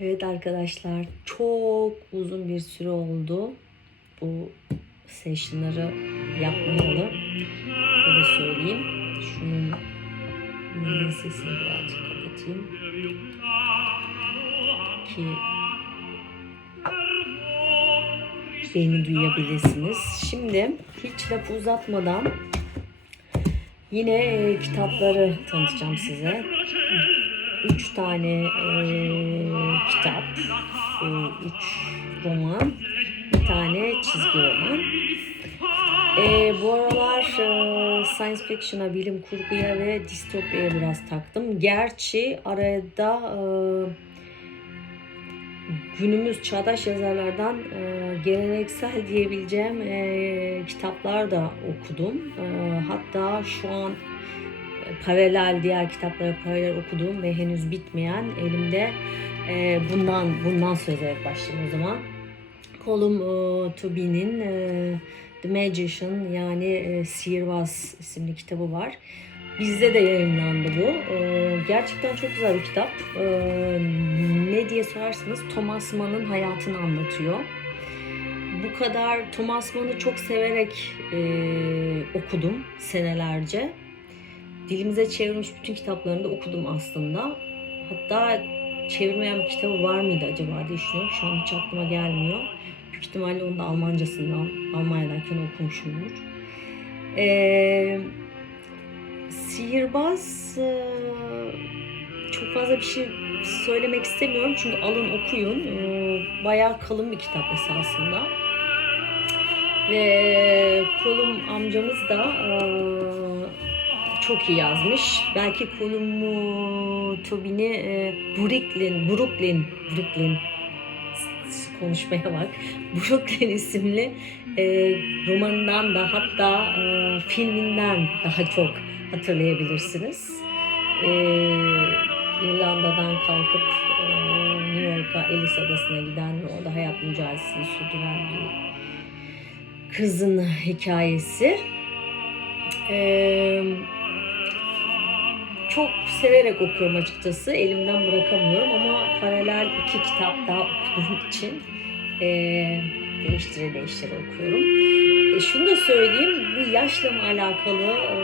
Evet arkadaşlar çok uzun bir süre oldu bu session'ları yapmayalı. Öyle söyleyeyim. Şunun müziğin sesini birazcık kapatayım. Ki beni duyabilirsiniz. Şimdi hiç laf uzatmadan yine kitapları tanıtacağım size. Üç tane e, kitap, e, üç roman, bir tane çizgi roman. E, bu aralar e, science fiction'a, bilim kurguya ve distopyaya biraz taktım. Gerçi arada e, günümüz çağdaş yazarlardan e, geleneksel diyebileceğim e, kitaplar da okudum. E, hatta şu an paralel diğer kitaplara paralel okuduğum ve henüz bitmeyen elimde e, bundan bundan söz ederek başlayayım o zaman. Colum e, Tobin'in e, The Magician yani e, Sihirbaz isimli kitabı var. Bizde de yayınlandı bu. Ee, gerçekten çok güzel bir kitap. Ee, ne diye sorarsanız Thomas Mann'ın hayatını anlatıyor. Bu kadar Thomas Mann'ı çok severek e, okudum senelerce. Dilimize çevrilmiş bütün kitaplarını da okudum aslında. Hatta çevirmeyen bir kitabı var mıydı acaba diye düşünüyorum. Şu an hiç aklıma gelmiyor. Büyük ihtimalle onu da Almancasından, Almanya'dayken okumuşumdur. Eee sihirbaz e, çok fazla bir şey söylemek istemiyorum çünkü alın okuyun. E, Bayağı kalın bir kitap esasında. Ve Kolum amcamız da e, çok iyi yazmış. Belki Kolum'u Tobin'i e, Brooklyn, Brooklyn, Brooklyn konuşmaya bak. Brooklyn isimli e, romanından da hatta e, filminden daha çok hatırlayabilirsiniz. Ee, İrlanda'dan kalkıp e, New York'a Ellis Adası'na giden ve orada hayat mücadelesini sürdüren bir kızın hikayesi. Ee, çok severek okuyorum açıkçası. Elimden bırakamıyorum ama paralel iki kitap daha okuduğum için e, değiştire değiştire okuyorum. E, şunu da söyleyeyim, bu yaşla mı alakalı, e,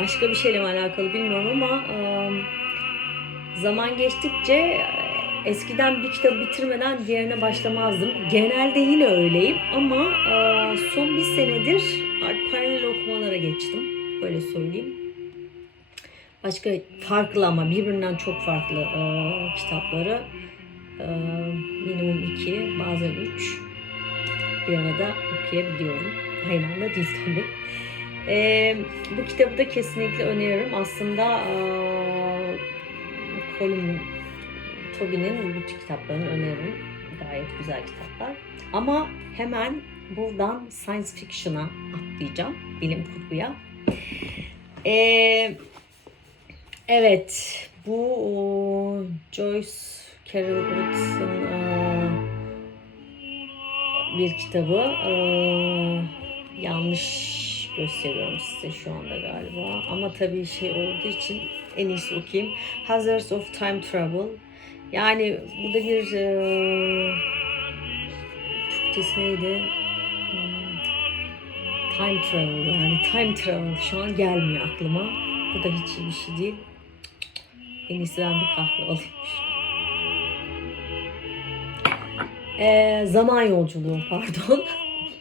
başka bir şeyle mi alakalı bilmiyorum ama e, zaman geçtikçe e, eskiden bir kitabı bitirmeden diğerine başlamazdım. Genelde yine öyleyim ama e, son bir senedir paralel okumalara geçtim. Öyle söyleyeyim. Başka farklı ama birbirinden çok farklı e, kitapları e, minimum iki, bazen üç bir arada okuyabiliyorum. Aynı anda değil tabii. Ee, bu kitabı da kesinlikle öneririm. Aslında e, Colin Tobin'in bütün kitaplarını öneririm. Gayet güzel kitaplar. Ama hemen buradan science fiction'a atlayacağım. Bilim kurguya. Ee, evet. Bu o, Joyce Carol Oates'ın e, bir kitabı. E, yanlış gösteriyorum size şu anda galiba. Ama tabii şey olduğu için en iyisi okuyayım. Hazards of Time Travel. Yani bu da bir e, Türkçesi? Hmm, Time Travel yani Time Travel şu an gelmiyor aklıma. Bu da hiç iyi bir şey değil. En iyisi bir kahve alayım. Ee, zaman yolculuğu pardon.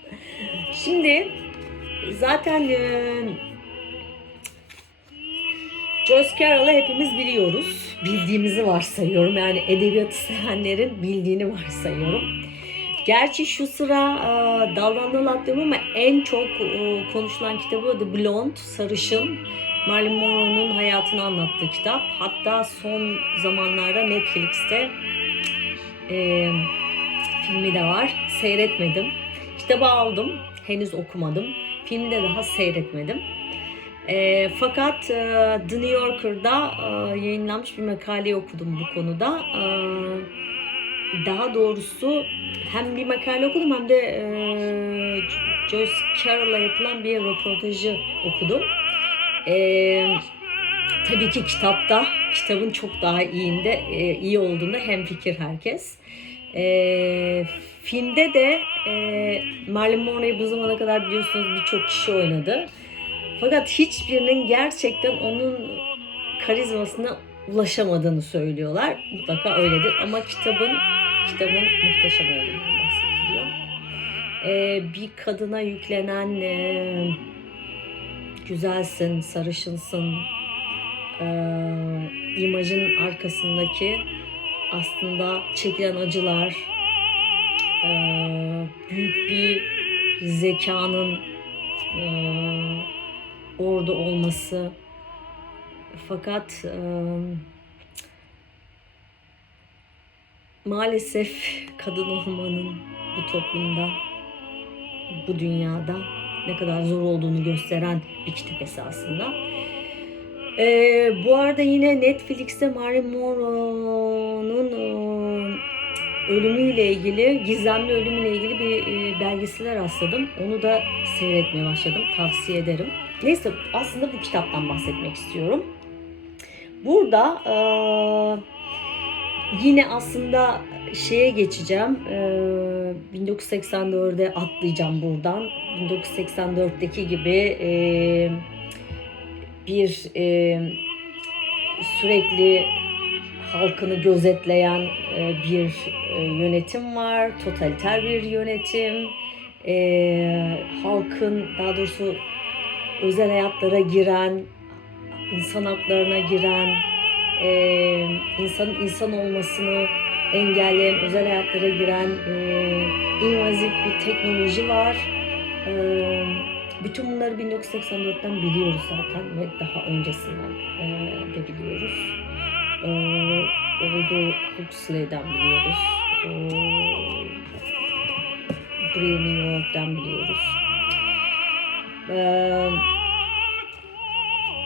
Şimdi zaten e, Joyce Carol'ı hepimiz biliyoruz. Bildiğimizi varsayıyorum. Yani edebiyatı sevenlerin bildiğini varsayıyorum. Gerçi şu sıra e, atlıyorum ama en çok e, konuşulan kitabı The Blonde, Sarışın. Marilyn Monroe'nun hayatını anlattığı kitap. Hatta son zamanlarda Netflix'te e, filmi de var. Seyretmedim. Kitabı aldım. Henüz okumadım. Filmi de daha seyretmedim. E, fakat e, The New Yorker'da e, yayınlanmış bir makale okudum bu konuda. E, daha doğrusu hem bir makale okudum hem de e, Joyce Carol'a yapılan bir röportajı okudum. E, tabii ki kitapta, kitabın çok daha iyinde, e, iyi olduğunda hemfikir herkes. E, filmde de e, Marilyn Monroe'yu bu zamana kadar biliyorsunuz birçok kişi oynadı. Fakat hiçbirinin gerçekten onun karizmasına ulaşamadığını söylüyorlar. Mutlaka öyledir ama kitabın kitabın muhteşem olduğundan bahsediliyor. Ee, bir kadına yüklenen e, güzelsin, sarışınsın. E, imajın arkasındaki aslında çekilen acılar, e, büyük bir zekanın e, orada olması. Fakat e, maalesef kadın olmanın bu toplumda, bu dünyada ne kadar zor olduğunu gösteren bir kitap esasında. Ee, bu arada yine Netflix'te Marilyn Monroe'nun e, ölümüyle ilgili, gizemli ölümüyle ilgili bir e, belgesele rastladım. Onu da seyretmeye başladım. Tavsiye ederim. Neyse aslında bu kitaptan bahsetmek istiyorum. Burada e, yine aslında şeye geçeceğim. E, 1984'e atlayacağım buradan. 1984'teki gibi e, bir e, sürekli halkını gözetleyen e, bir e, yönetim var. Totaliter bir yönetim. E, halkın daha doğrusu özel hayatlara giren, insan haklarına giren, e, insanın insan olmasını engelleyen, özel hayatlara giren e, invazif bir teknoloji var. E, bütün bunları 1984'ten biliyoruz zaten ve daha öncesinden e, de biliyoruz. E, Oldu Huxley'den biliyoruz. E, Brave New York'tan biliyoruz. E,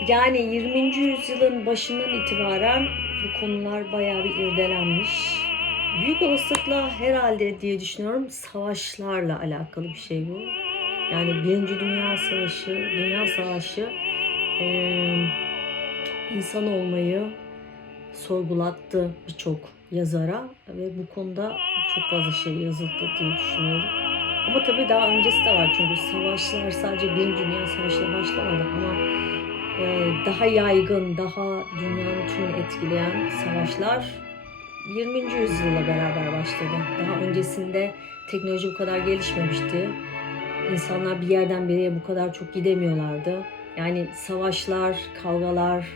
yani 20. yüzyılın başından itibaren bu konular bayağı bir irdelenmiş. Büyük olasılıkla herhalde diye düşünüyorum savaşlarla alakalı bir şey bu. Yani Birinci Dünya Savaşı, Dünya Savaşı eee insan olmayı sorgulattı birçok yazara ve bu konuda çok fazla şey yazıldı diye düşünüyorum. Ama tabii daha öncesi de var çünkü savaşlar sadece Birinci Dünya Savaşı'yla başlamadı ama e, daha yaygın, daha dünyanın tümünü etkileyen savaşlar 20. yüzyılla beraber başladı. Daha öncesinde teknoloji bu kadar gelişmemişti. İnsanlar bir yerden bir yere bu kadar çok gidemiyorlardı. Yani savaşlar, kavgalar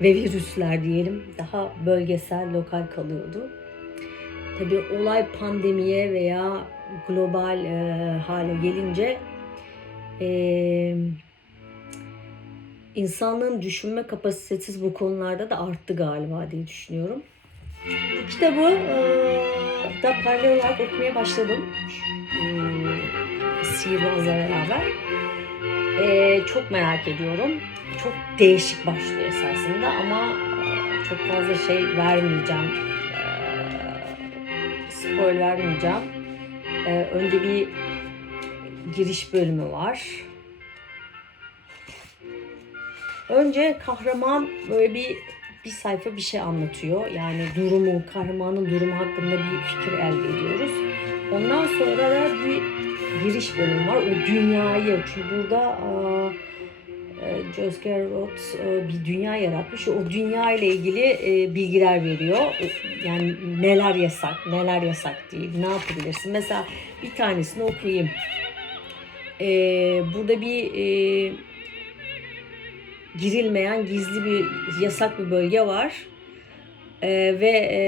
ve virüsler diyelim daha bölgesel, lokal kalıyordu. Tabii olay pandemiye veya global e, hale gelince e, insanlığın düşünme kapasitesi bu konularda da arttı galiba diye düşünüyorum. Bu kitabı e, da paralel olarak okumaya başladım. E, Sihirbazla beraber. E, çok merak ediyorum. Çok değişik başlıyor esasında ama e, çok fazla şey vermeyeceğim. E, spoil vermeyeceğim. E, önce bir giriş bölümü var. Önce kahraman böyle bir bir sayfa bir şey anlatıyor. Yani durumu, kahramanın durumu hakkında bir fikir elde ediyoruz. Ondan sonra da bir giriş bölümü var. O dünyayı, çünkü burada Roth e, bir dünya yaratmış. O dünya ile ilgili e, bilgiler veriyor. Yani neler yasak, neler yasak değil, ne yapabilirsin. Mesela bir tanesini okuyayım. E, burada bir girilmeyen gizli bir yasak bir bölge var. Ee, ve e,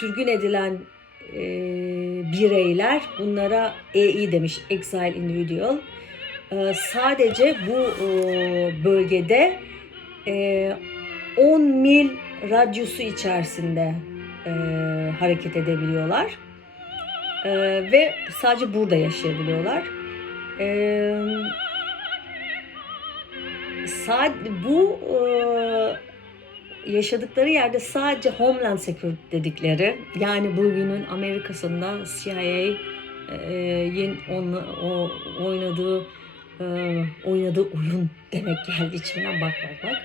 sürgün edilen e, bireyler bunlara EI demiş Exile Individual. Ee, sadece bu e, bölgede e, 10 mil radyusu içerisinde e, hareket edebiliyorlar. E, ve sadece burada yaşayabiliyorlar. E, Sadece bu e, yaşadıkları yerde sadece Homeland Security dedikleri yani bugünün Amerika'sında CIA'nin o, oynadığı e, oynadığı oyun demek geldi içimden bak bak bak.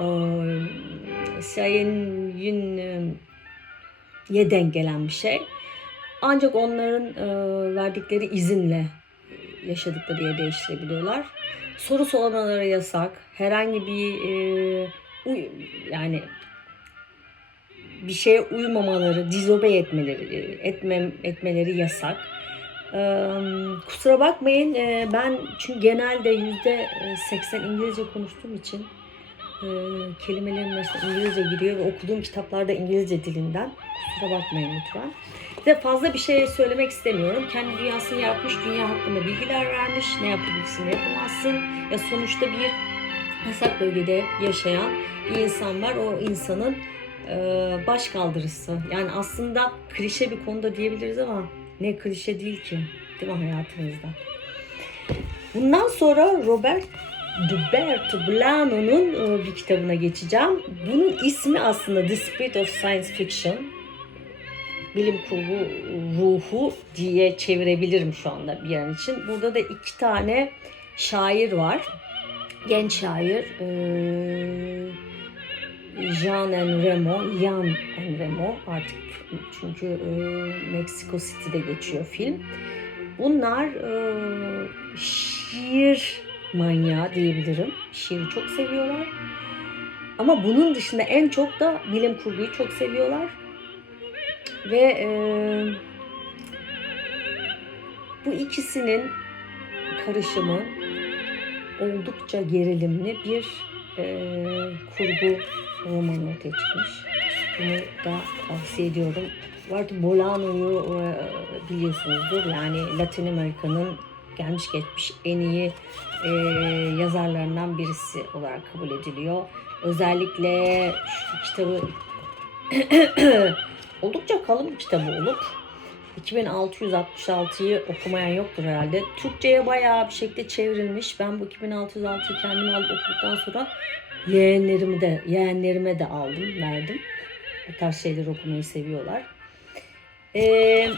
Ee, CIA'nin e, ye denk gelen bir şey. Ancak onların e, verdikleri izinle yaşadıkları yeri değiştirebiliyorlar. Soru sormaları yasak. Herhangi bir e, uy- yani bir şeye uymamaları, dizobe etmeleri, etmem, etmeleri yasak. Ee, kusura bakmayın e, ben çünkü genelde yüzde 80 İngilizce konuştuğum için e, kelimelerin arasında İngilizce giriyor ve okuduğum kitaplarda İngilizce dilinden. Kusura bakmayın lütfen. Size fazla bir şey söylemek istemiyorum. Kendi dünyasını yapmış, dünya hakkında bilgiler vermiş. Ne yapabilirsin, ne yapamazsın. Ya sonuçta bir yasak bölgede yaşayan bir insan var. O insanın e, baş kaldırısı. Yani aslında klişe bir konuda diyebiliriz ama ne klişe değil ki. Değil mi hayatımızda? Bundan sonra Robert Roberto Blano'nun e, bir kitabına geçeceğim. Bunun ismi aslında The Spirit of Science Fiction. Bilim kurgu ruhu diye çevirebilirim şu anda bir an için. Burada da iki tane şair var. Genç şair. e, Jean Enremo, Jan Enremo artık çünkü e, Mexico City'de geçiyor film. Bunlar e, şiir manyağı diyebilirim. Şiiri çok seviyorlar. Ama bunun dışında en çok da bilim kurguyu çok seviyorlar. Ve e, bu ikisinin karışımı oldukça gerilimli bir e, kurgu romanı ortaya çıkmış. Bunu da tavsiye ediyorum. Vardı Bolano'yu e, biliyorsunuzdur. Yani Latin Amerika'nın gelmiş geçmiş en iyi e, yazarlarından birisi olarak kabul ediliyor. Özellikle şu kitabı oldukça kalın bir kitabı olup 2666'yı okumayan yoktur herhalde. Türkçe'ye bayağı bir şekilde çevrilmiş. Ben bu 2606'yı kendim alıp okuduktan sonra yeğenlerimi de yeğenlerime de aldım, verdim. Bu tarz şeyleri okumayı seviyorlar. Ee,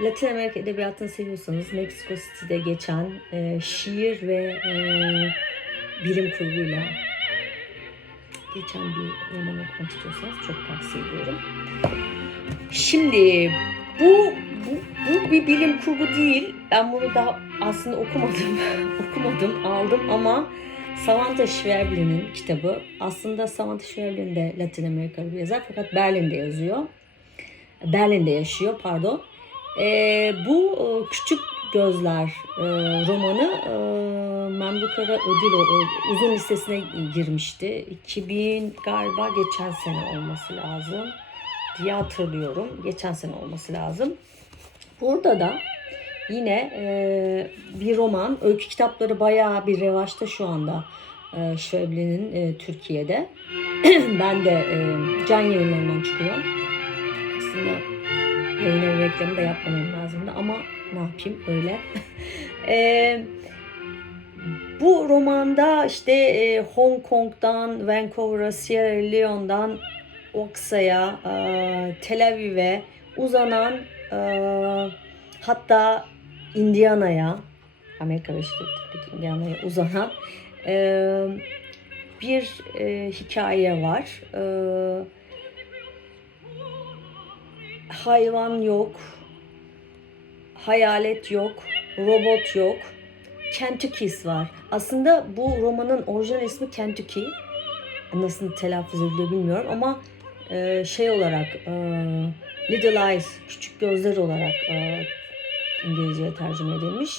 Latin Amerika edebiyatını seviyorsanız Mexico City'de geçen e, şiir ve e, bilim kurguyla geçen bir roman okumak istiyorsanız çok tavsiye ediyorum. Şimdi bu, bu, bu bir bilim kurgu değil. Ben bunu daha aslında okumadım. okumadım, aldım ama Samantha Schwebling'in kitabı. Aslında Samantha Schweblin de Latin Amerikalı bir yazar fakat Berlin'de yazıyor. Berlin'de yaşıyor pardon. Ee, bu e, Küçük Gözler e, romanı e, Memlukara ödül o- uzun listesine girmişti. 2000 galiba geçen sene olması lazım diye hatırlıyorum. Geçen sene olması lazım. Burada da yine e, bir roman, öykü kitapları bayağı bir revaçta şu anda e, Schweblin'in e, Türkiye'de. ben de e, can yayınlarından çıkıyor. Aslında yayın reklamı da yapmamam lazımdı ama ne yapayım öyle. e, bu romanda işte e, Hong Kong'dan, Vancouver'a, Sierra Leone'dan Oksa'ya, e, Tel Aviv'e uzanan e, hatta Indiana'ya, Amerika Birleşik Indiana'ya uzanan e, bir e, hikaye var. E, hayvan yok, hayalet yok, robot yok. Kentucky's var. Aslında bu romanın orijinal ismi Kentucky. Nasıl telaffuz ediliyor bilmiyorum ama e, şey olarak e, Little Eyes, küçük gözler olarak e, İngilizceye tercüme edilmiş.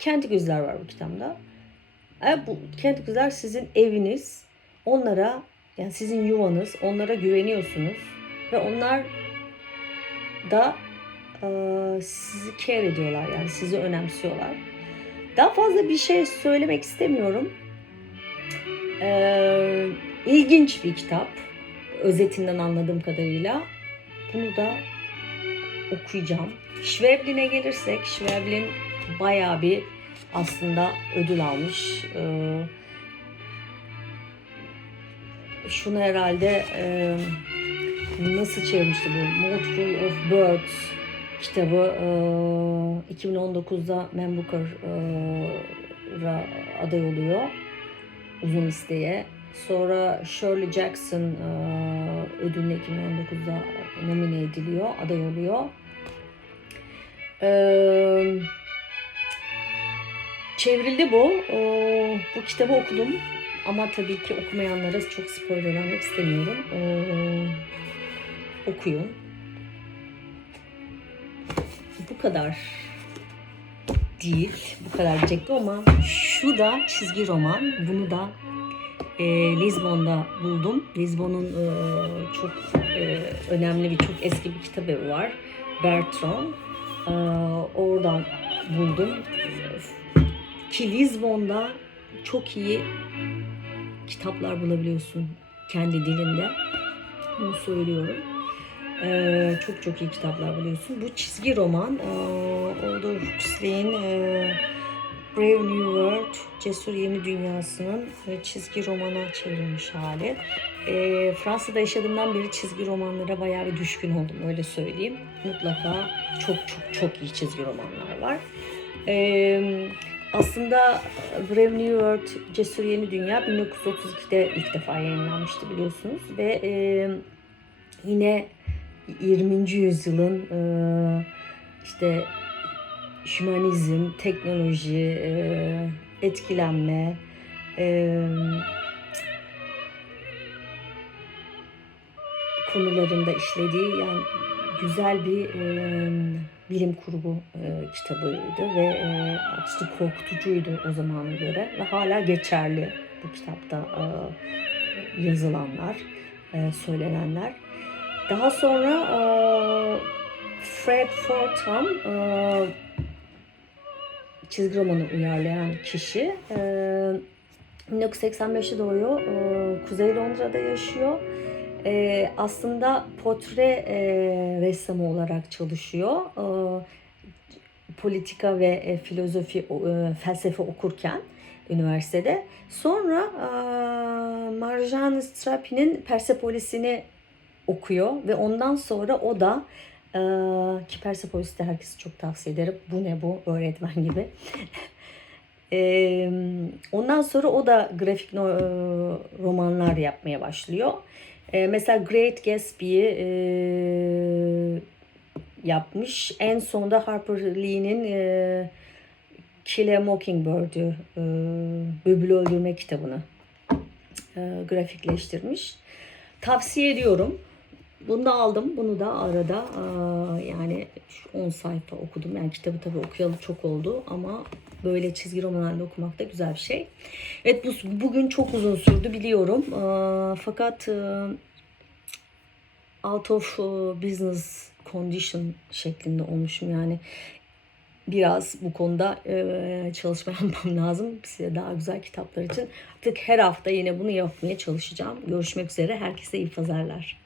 Kentucky'sler var bu kitapta. E, bu Kentucky'sler sizin eviniz. Onlara yani sizin yuvanız. Onlara güveniyorsunuz. Ve onlar da sizi care ediyorlar yani sizi önemsiyorlar. Daha fazla bir şey söylemek istemiyorum. Ee, ilginç bir kitap. Özetinden anladığım kadarıyla. Bunu da okuyacağım. Schweblin'e gelirsek, Schweblin bayağı bir aslında ödül almış. Ee, şunu herhalde e, nasıl çevirmişti bu? Mouthful of Birds kitabı e, 2019'da Man Booker'a aday oluyor. uzun listeye. Sonra Shirley Jackson e, ödülüne 2019'da nomine ediliyor, aday oluyor. Eee Çevrildi bu. Ee, bu kitabı okudum. Ama tabii ki okumayanlara çok spoiler vermek istemiyorum. Ee, okuyun. Bu kadar değil. Bu kadar diyecektim ama şu da çizgi roman. Bunu da e, Lizbon'da buldum. Lizbon'un e, çok e, önemli bir çok eski bir kitabı var. Bertrand. Ee, oradan buldum. Ki Lizbon'da çok iyi kitaplar bulabiliyorsun kendi dilinde. Bunu söylüyorum. Ee, çok çok iyi kitaplar buluyorsun. Bu çizgi roman. Ee, Oldur Huxley'in e, Brave New World, Cesur Yeni Dünyası'nın e, çizgi romana çevrilmiş hali. E, Fransa'da yaşadığımdan beri çizgi romanlara bayağı bir düşkün oldum öyle söyleyeyim. Mutlaka çok çok çok iyi çizgi romanlar var. E, aslında Brave New World, Cesur Yeni Dünya 1932'de ilk defa yayınlanmıştı biliyorsunuz. Ve e, yine 20. yüzyılın e, işte hümanizm, teknoloji, e, etkilenme, e, konularında işlediği yani güzel bir e, bilim kurgu e, kitabıydı ve e, işte korkutucuydu o zamana göre ve hala geçerli bu kitapta e, yazılanlar, e, söylenenler. Daha sonra e, Fred Fortam e, çizgi romanı uyarlayan kişi e, 1985'te doğuyor. E, Kuzey Londra'da yaşıyor. E, aslında portre e, ressamı olarak çalışıyor. E, politika ve e, filozofi, e, felsefe okurken üniversitede. Sonra e, Marjane Satrapi'nin Persepolis'ini okuyor ve ondan sonra o da e, ki Persepolis'te herkese çok tavsiye ederim. Bu ne bu öğretmen gibi. e, ondan sonra o da grafik no, e, romanlar yapmaya başlıyor. E, mesela Great Gatsby'yi e, yapmış. En sonunda Harper Lee'nin e, Kill a Mockingbird'ü e, Bülbülü Öldürme kitabını e, grafikleştirmiş. Tavsiye ediyorum. Bunu da aldım. Bunu da arada yani şu 10 sayfa okudum. Yani kitabı tabii okuyalı çok oldu ama böyle çizgi roman halinde okumak da güzel bir şey. Evet bu bugün çok uzun sürdü biliyorum. Fakat aa, out of aa, business condition şeklinde olmuşum yani biraz bu konuda e, çalışma yapmam lazım. Size daha güzel kitaplar için. Artık her hafta yine bunu yapmaya çalışacağım. Görüşmek üzere. Herkese iyi pazarlar.